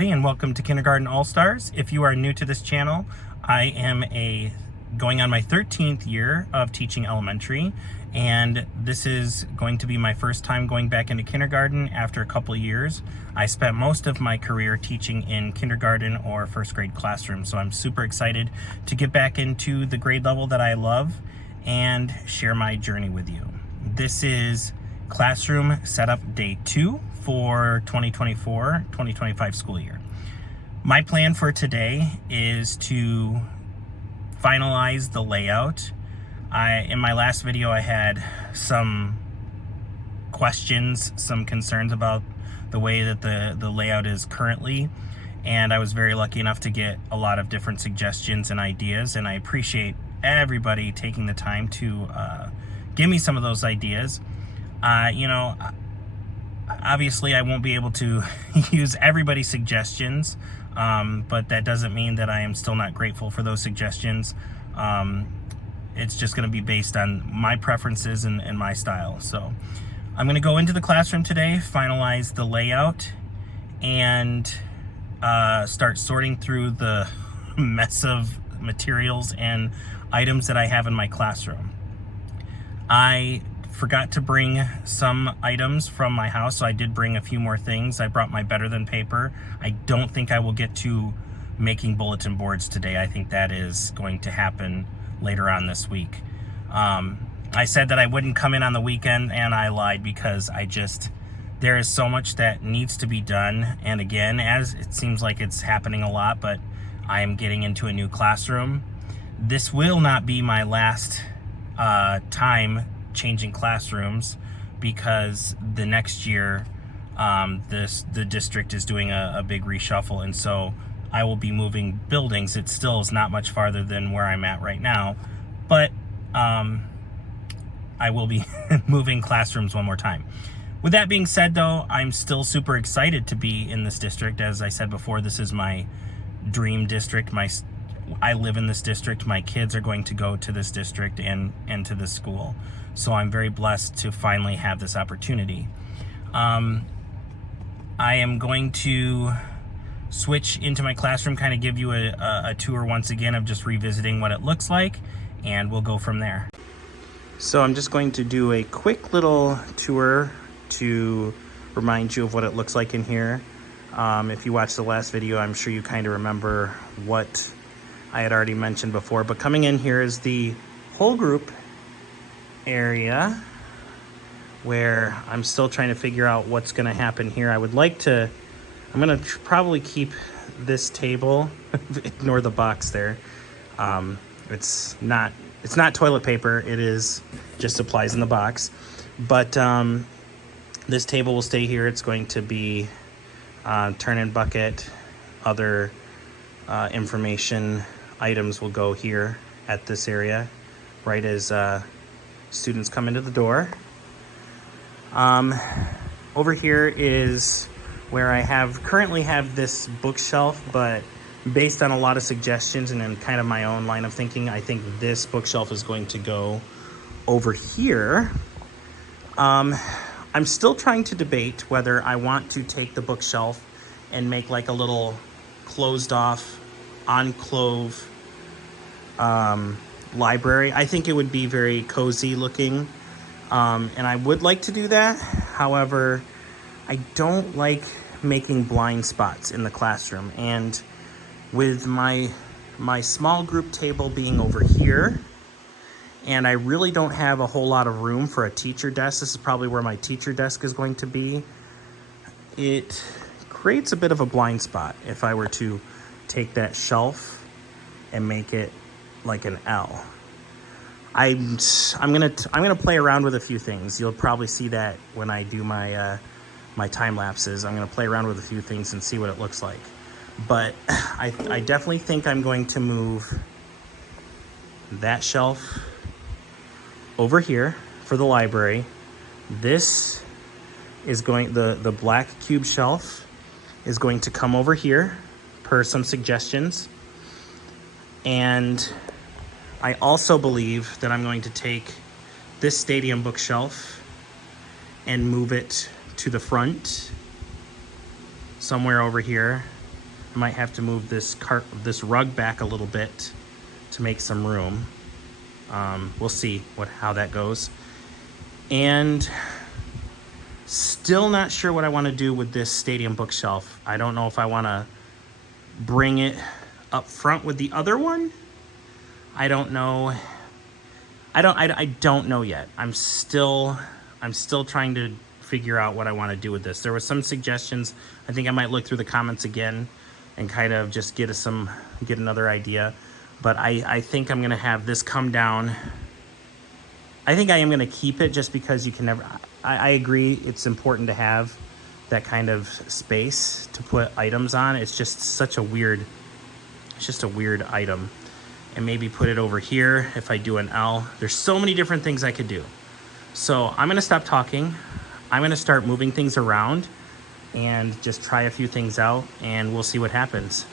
everybody, and welcome to Kindergarten All-Stars. If you are new to this channel, I am going on my 13th year of teaching elementary, and this is going to be my first time going back into kindergarten after a couple of years. I spent most of my career teaching in kindergarten or first grade classrooms, so I'm super excited to get back into the grade level that I love and share my journey with you. This is classroom setup day 2 for 2024-2025 school year. My plan for today is to finalize the layout. In my last video, I had some questions, some concerns about the way that the layout is currently, and I was very lucky enough to get a lot of different suggestions and ideas, and I appreciate everybody taking the time to give me some of those ideas. Obviously I won't be able to use everybody's suggestions, but that doesn't mean that I am still not grateful for those suggestions. It's just going to be based on my preferences and my style. So I'm going to go into the classroom today, finalize the layout, and start sorting through the mess of materials and items that I have in my classroom. I forgot to bring some items from my house, so I did bring a few more things. I brought my Better Than paper. I don't think I will get to making bulletin boards today. I think that is going to happen later on this week. I said that I wouldn't come in on the weekend, and I lied, because there is so much that needs to be done. And again, as it seems like it's happening a lot, but I am getting into a new classroom. This will not be my last time changing classrooms, because the next year the district is doing a big reshuffle, and so I will be moving buildings. It still is not much farther than where I'm at right now, but I will be moving classrooms one more time. With that being said, though, I'm still super excited to be in this district. As I said before, this is my dream district. I live in this district. My kids are going to go to this district and to this school. So I'm very blessed to finally have this opportunity. I am going to switch into my classroom, kind of give you a tour once again of just revisiting what it looks like, and we'll go from there. So I'm just going to do a quick little tour to remind you of what it looks like in here. If you watched the last video, I'm sure you kind of remember what I had already mentioned before, but coming in here is the whole group area, where I'm still trying to figure out what's going to happen here. I'm going to probably keep this table. Ignore the box there. It's not toilet paper. It is just supplies in the box. But this table will stay here. It's going to be turn-in bucket. Other information items will go here at this area, right as students come into the door. Over here is where I currently have this bookshelf, but based on a lot of suggestions and in kind of my own line of thinking, I think this bookshelf is going to go over here. I'm still trying to debate whether I want to take the bookshelf and make like a little closed off enclave library. I think it would be very cozy looking, and I would like to do that. However, I don't like making blind spots in the classroom, and with my small group table being over here, and I really don't have a whole lot of room for a teacher desk. This is probably where my teacher desk is going to be. It creates a bit of a blind spot if I were to take that shelf and make it like an L. I'm gonna play around with a few things. You'll probably see that when I do my my time lapses. I'm gonna play around with a few things and see what it looks like. But I definitely think I'm going to move that shelf over here for the library. This is the black cube shelf is going to come over here per some suggestions. And I also believe that I'm going to take this stadium bookshelf and move it to the front somewhere over here I might have to move this rug back a little bit to make some room. We'll see how that goes. And still not sure what I want to do with this stadium bookshelf. I don't know if I want to bring it up front with the other one. I don't know. I don't know yet. I'm still trying to figure out what I want to do with this. There were some suggestions. I think I might look through the comments again and kind of just get another idea. But I think I'm gonna have this come down. I think I am gonna keep it just because you can never. I agree it's important to have that kind of space to put items on. It's just such a weird. It's just a weird item. And maybe put it over here if I do an L. There's so many different things I could do. So I'm gonna stop talking. I'm gonna start moving things around and just try a few things out, and we'll see what happens.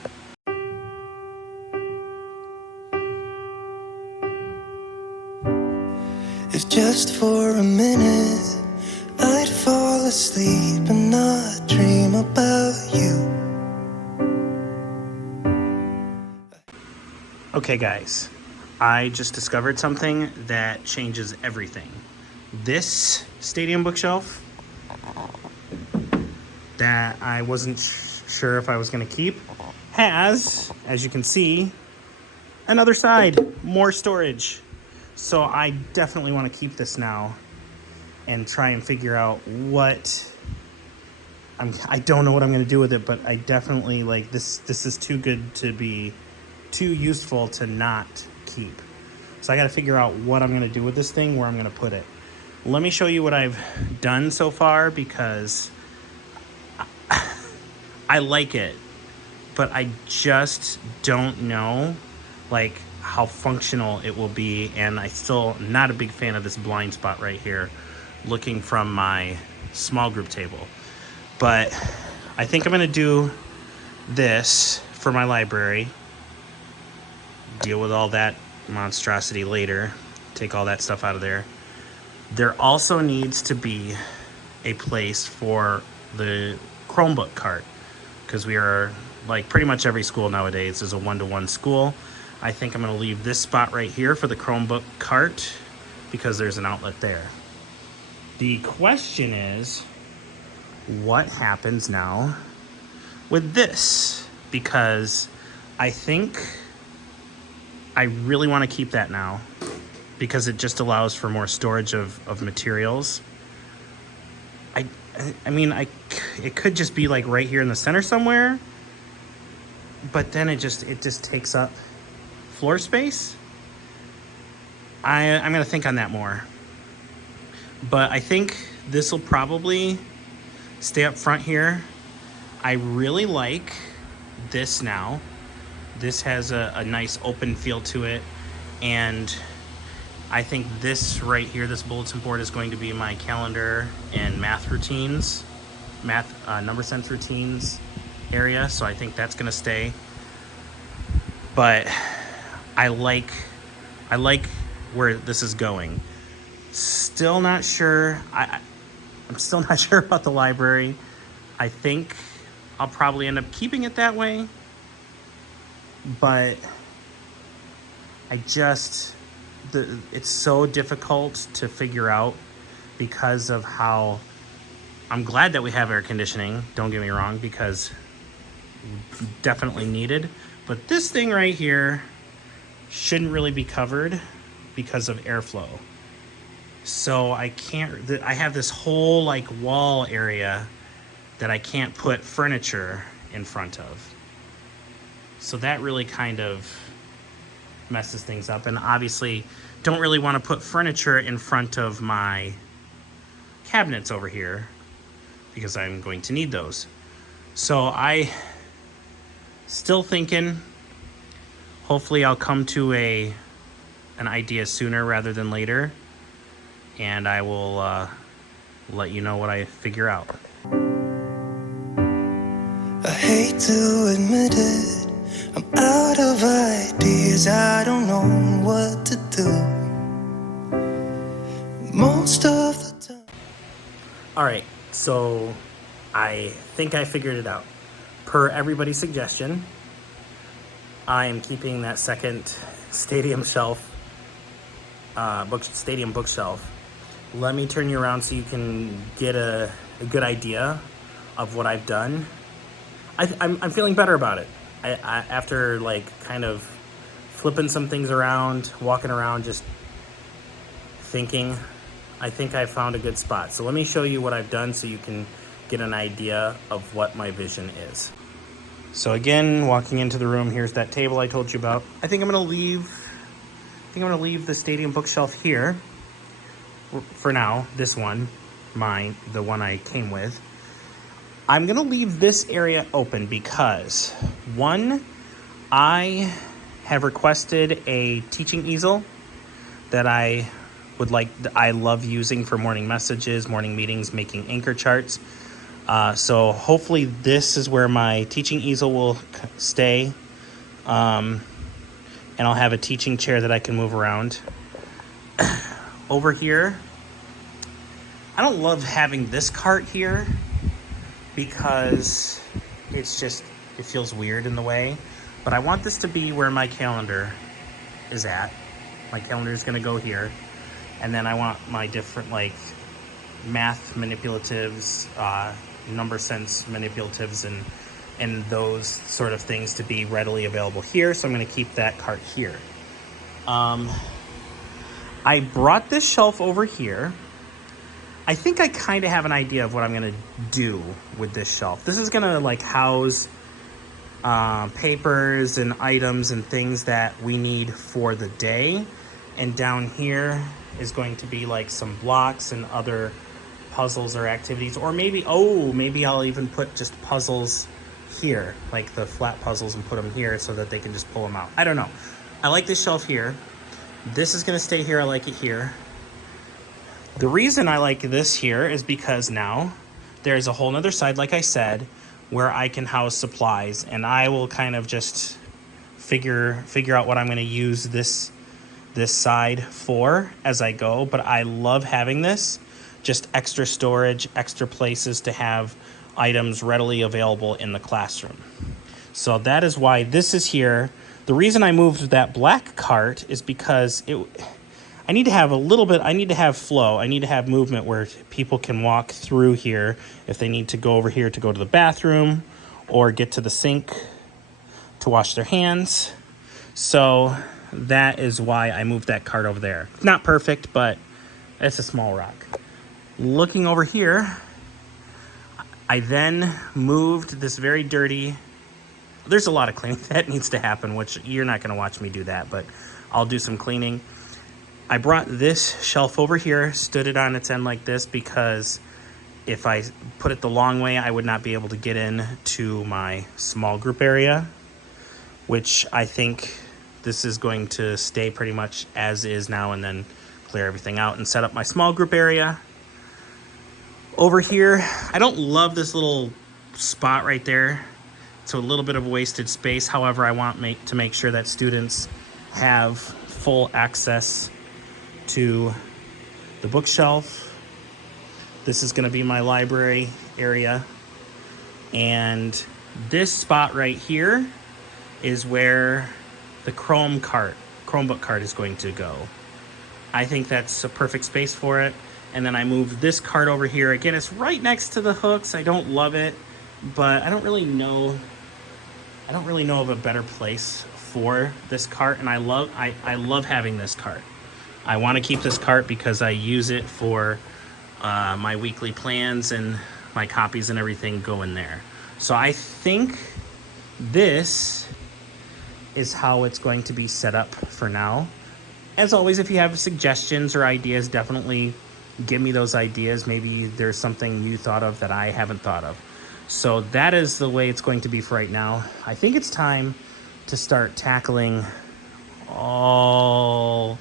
If just for a minute I'd fall asleep and not dream about you. Okay guys, I just discovered something that changes everything. This stadium bookshelf that I wasn't sure if I was gonna keep has, as you can see, another side, more storage. So I definitely want to keep this now and try and figure out what I don't know what I'm going to do with it, but I definitely like this is too good to be too useful to not keep. So I got to figure out what I'm going to do with this thing, where I'm going to put it. Let me show you what I've done so far, because I like it, but I just don't know like how functional it will be, and I still not a big fan of this blind spot right here looking from my small group table. But I think I'm gonna do this for my library, deal with all that monstrosity later, take all that stuff out of there. There also needs to be a place for the Chromebook cart, because we are, like pretty much every school nowadays is a one-to-one school. I think I'm going to leave this spot right here for the Chromebook cart because there's an outlet there. The question is, what happens now with this? Because I think I really want to keep that now because it just allows for more storage of materials. I mean, it could just be like right here in the center somewhere, but then it just takes up floor space. I'm gonna think on that more, but I think this will probably stay up front here. I really like this now. This has a nice open feel to it, and I think this right here, this bulletin board, is going to be my calendar and math routines, number sense routines area, so I think that's gonna stay. But I like where this is going. Still not sure. I'm still not sure about the library. I think I'll probably end up keeping it that way. But it's so difficult to figure out because of how I'm glad that we have air conditioning, don't get me wrong, because definitely needed. But this thing right here shouldn't really be covered because of airflow. So I have this whole like wall area that I can't put furniture in front of. So that really kind of messes things up. And obviously don't really want to put furniture in front of my cabinets over here because I'm going to need those. So I still thinking, hopefully I'll come to an idea sooner rather than later, and I will let you know what I figure out. I hate to admit it, I'm out of ideas, I don't know what to do most of the time. All right, so I think I figured it out. per everybody's suggestion, I am keeping that second stadium shelf, stadium bookshelf. Let me turn you around so you can get a good idea of what I've done. I'm feeling better about it. I after like kind of flipping some things around, walking around, just thinking, I think I found a good spot. So let me show you what I've done so you can get an idea of what my vision is. So again, walking into the room, here's that table I told you about. I think I'm gonna leave the stadium bookshelf here for now. This one, the one I came with. I'm gonna leave this area open because one, I have requested a teaching easel that I love using for morning messages, morning meetings, making anchor charts. So hopefully this is where my teaching easel will stay. And I'll have a teaching chair that I can move around. Over here, I don't love having this cart here because it feels weird in the way. But I want this to be where my calendar is at. My calendar is gonna go here. And then I want my different like math manipulatives, number sense manipulatives, and those sort of things to be readily available here. So I'm gonna keep that cart here. I brought this shelf over here. I think I kind of have an idea of what I'm gonna do with this shelf. This is gonna like house papers and items and things that we need for the day. And down here is going to be like some blocks and other puzzles or activities. Or maybe I'll even put just puzzles here, like the flat puzzles, and put them here so that they can just pull them out. I don't know. I like this shelf here. This is gonna stay here. I like it here. The reason I like this here is because now there's a whole nother side, like I said, where I can house supplies, and I will kind of just figure out what I'm gonna use this side for as I go. But I love having this, just extra storage, extra places to have items readily available in the classroom. So that is why this is here. The reason I moved that black cart is because I need to have flow. I need to have movement where people can walk through here if they need to go over here to go to the bathroom or get to the sink to wash their hands. So that is why I moved that cart over there. Not perfect, but it's a small rock. Looking over here, I then moved this very dirty, there's a lot of cleaning that needs to happen, which you're not gonna watch me do that, but I'll do some cleaning. I brought this shelf over here, stood it on its end like this, because if I put it the long way, I would not be able to get in to my small group area, which I think this is going to stay pretty much as is now, and then clear everything out and set up my small group area. Over here, I don't love this little spot right there. It's a little bit of wasted space. However, I want to make sure that students have full access to the bookshelf. This is gonna be my library area. And this spot right here is where the Chromebook cart is going to go. I think that's a perfect space for it. And then I moved this cart over here. Again, it's right next to the hooks. I don't love it, but I don't really know of a better place for this cart. And I love having this cart. I want to keep this cart because I use it for my weekly plans, and my copies and everything go in there. So I think this is how it's going to be set up for now. As always, if you have suggestions or ideas, definitely give me those ideas. Maybe there's something you thought of that I haven't thought of. So that is the way it's going to be for right now. I think it's time to start tackling all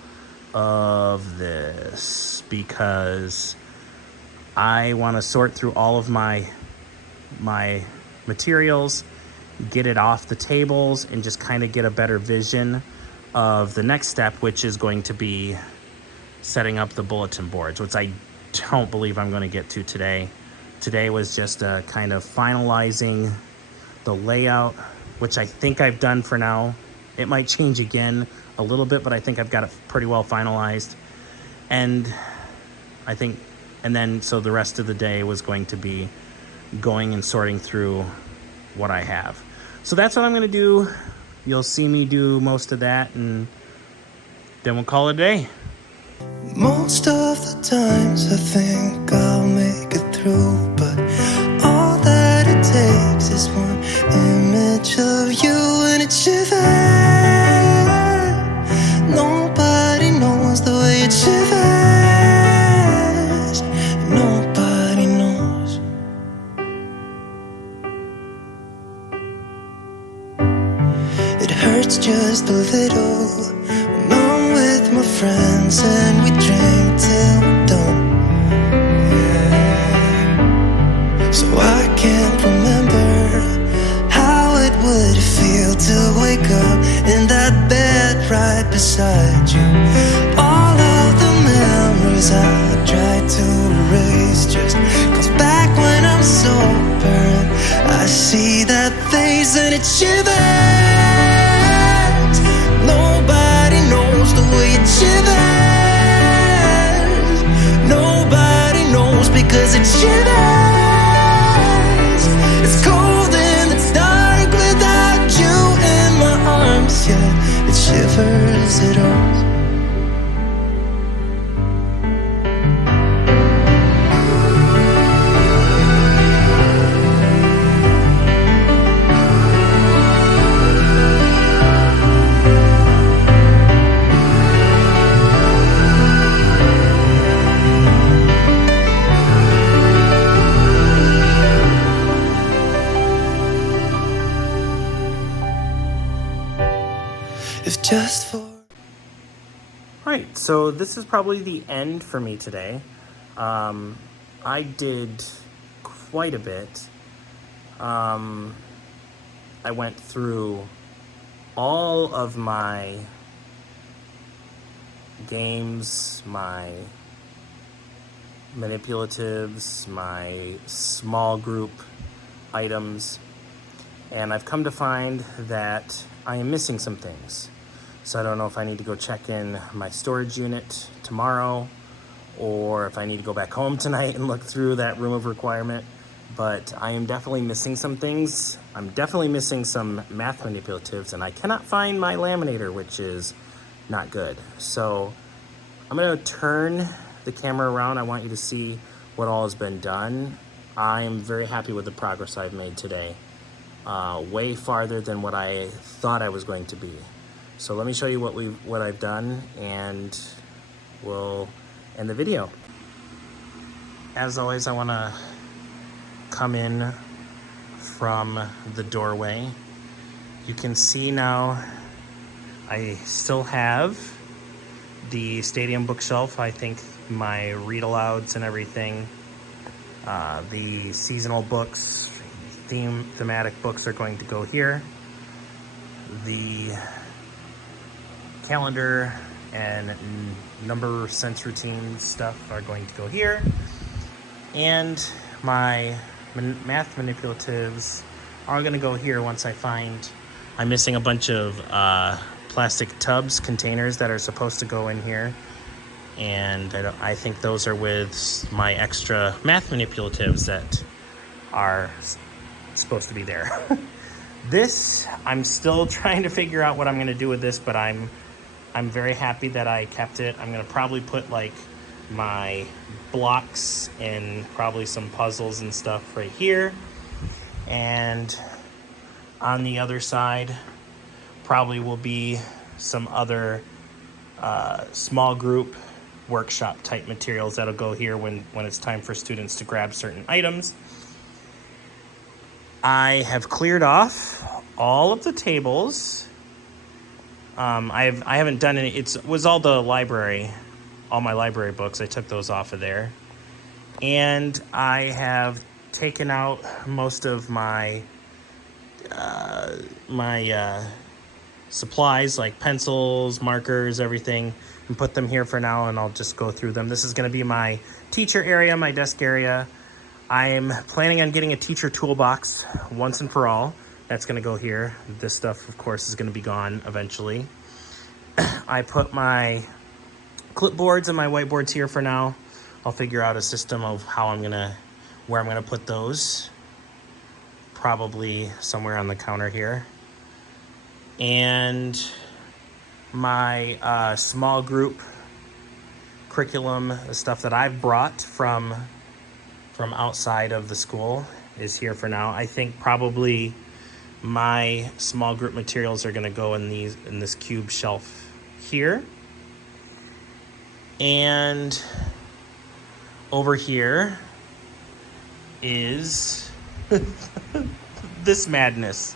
of this, because I want to sort through all of my materials, get it off the tables, and just kind of get a better vision of the next step, which is going to be setting up the bulletin boards, which I don't believe I'm going to get to today. Today was just a kind of finalizing the layout, which I think I've done for now. It might change again a little bit, but I think I've got it pretty well finalized. And I think, and then so the rest of the day was going to be going and sorting through what I have. So that's what I'm going to do. You'll see me do most of that, and then we'll call it a day. Most of the times I think I'll make it through, but all that it takes is one image of you and it shivers. Nobody knows the way it shivers. Nobody knows. It hurts just a little when I'm with my friends and we drink till dawn. Yeah. So I can't remember how it would feel to wake up in that bed right beside you. All of the memories I tried to erase just comes back when I'm sober. I see that face and it shivers. Nobody knows the way it shivers. Nobody knows because it shivers. It's cold and it's dark without you in my arms. Yeah, it shivers, it all. If just for Right, so this is probably the end for me today. I did quite a bit. I went through all of my games, my manipulatives, my small group items, and I've come to find that I am missing some things. So I don't know if I need to go check in my storage unit tomorrow, or if I need to go back home tonight and look through that room of requirement. But I am definitely missing some things. I'm definitely missing some math manipulatives, and I cannot find my laminator, which is not good. So I'm gonna turn the camera around. I want you to see what all has been done. I am very happy with the progress I've made today. Way farther than what I thought I was going to be. So let me show you what I've done, and we'll end the video. As always, I want to come in from the doorway. You can see now I still have the stadium bookshelf. I think my read-alouds and everything, the seasonal books, thematic books are going to go here. The calendar and number sense routine stuff are going to go here. And my math manipulatives are going to go here once I find... I'm missing a bunch of plastic tubs, containers that are supposed to go in here. And I think those are with my extra math manipulatives that are supposed to be there. This, I'm still trying to figure out what I'm going to do with this, but I'm very happy that I kept it. I'm going to probably put like my blocks and probably some puzzles and stuff right here. And on the other side probably will be some other small group workshop type materials that'll go here when it's time for students to grab certain items. I have cleared off all of the tables. I haven't done any. It was all the library, all my library books. I took those off of there, and I have taken out most of my supplies like pencils, markers, everything, and put them here for now. And I'll just go through them. This is going to be my teacher area, my desk area. I'm planning on getting a teacher toolbox once and for all. That's gonna go here. This stuff, of course, is gonna be gone eventually. I put my clipboards and my whiteboards here for now. I'll figure out a system of where I'm gonna put those. Probably somewhere on the counter here. And my small group curriculum, the stuff that I've brought from outside of the school, is here for now. I think probably my small group materials are going to go in this cube shelf here. And over here is this madness.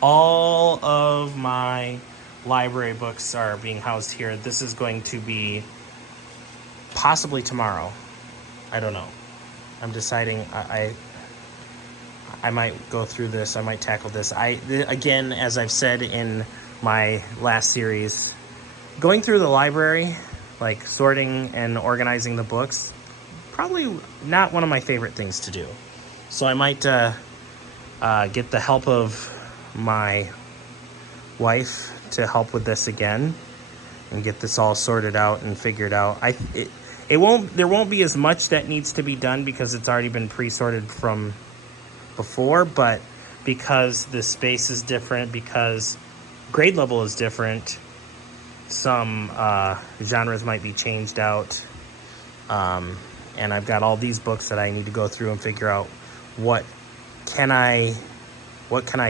All of my library books are being housed here. This is going to be possibly tomorrow. I don't know. I'm deciding. I might go through this. I might tackle this. Again, as I've said in my last series, going through the library, like sorting and organizing the books, probably not one of my favorite things to do. So I might get the help of my wife to help with this again and get this all sorted out and figured out. There won't be as much that needs to be done because it's already been pre-sorted from before, but because the space is different, because grade level is different, some genres might be changed out, and I've got all these books that I need to go through and figure out what can I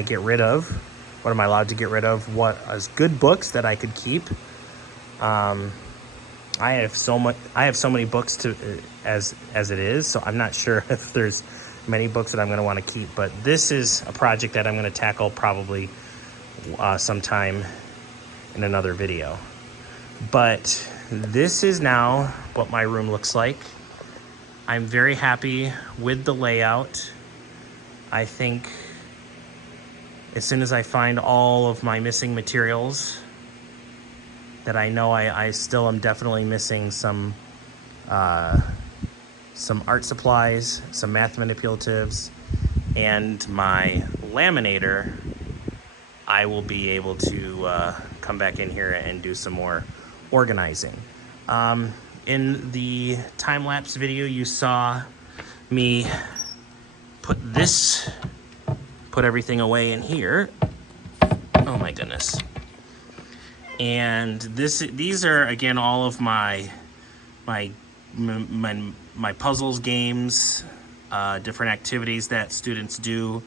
get rid of, what am I allowed to get rid of, what is good books that I could keep. I have so many books to as it is, so I'm not sure if there's many books that I'm going to want to keep, but this is a project that I'm going to tackle probably sometime in another video. But this is now what my room looks like. I'm very happy with the layout. I think as soon as I find all of my missing materials that I know I still am definitely missing some art supplies, some math manipulatives, and my laminator, I will be able to come back in here and do some more organizing. In the time-lapse video, you saw me put everything away in here. Oh my goodness. And these are, again, all of my puzzles, games, different activities that students do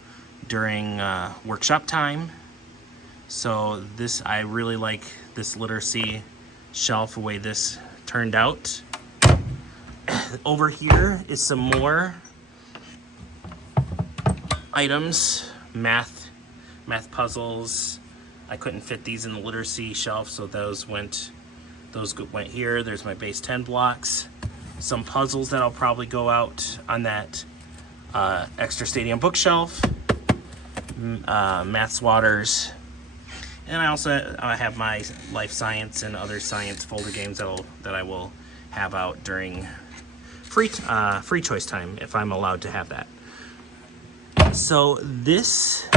during workshop time. So I really like this literacy shelf, the way this turned out. Over here is some more items, math puzzles. I couldn't fit these in the literacy shelf, so those went here. There's my base 10 blocks. Some puzzles that'll probably go out on that extra stadium bookshelf. Math swatters. And I have my life science and other science folder games that I will have out during free choice time, if I'm allowed to have that. So this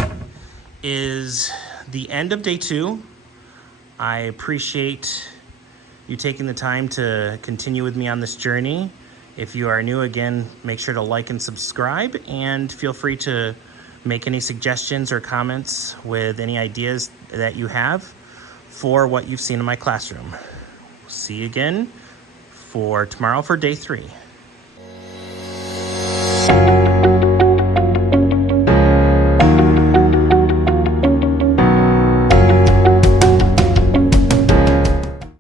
is the end of day 2. I appreciate you taking the time to continue with me on this journey. If you are new, again, make sure to like and subscribe, and feel free to make any suggestions or comments with any ideas that you have for what you've seen in my classroom. See you again for tomorrow for day 3.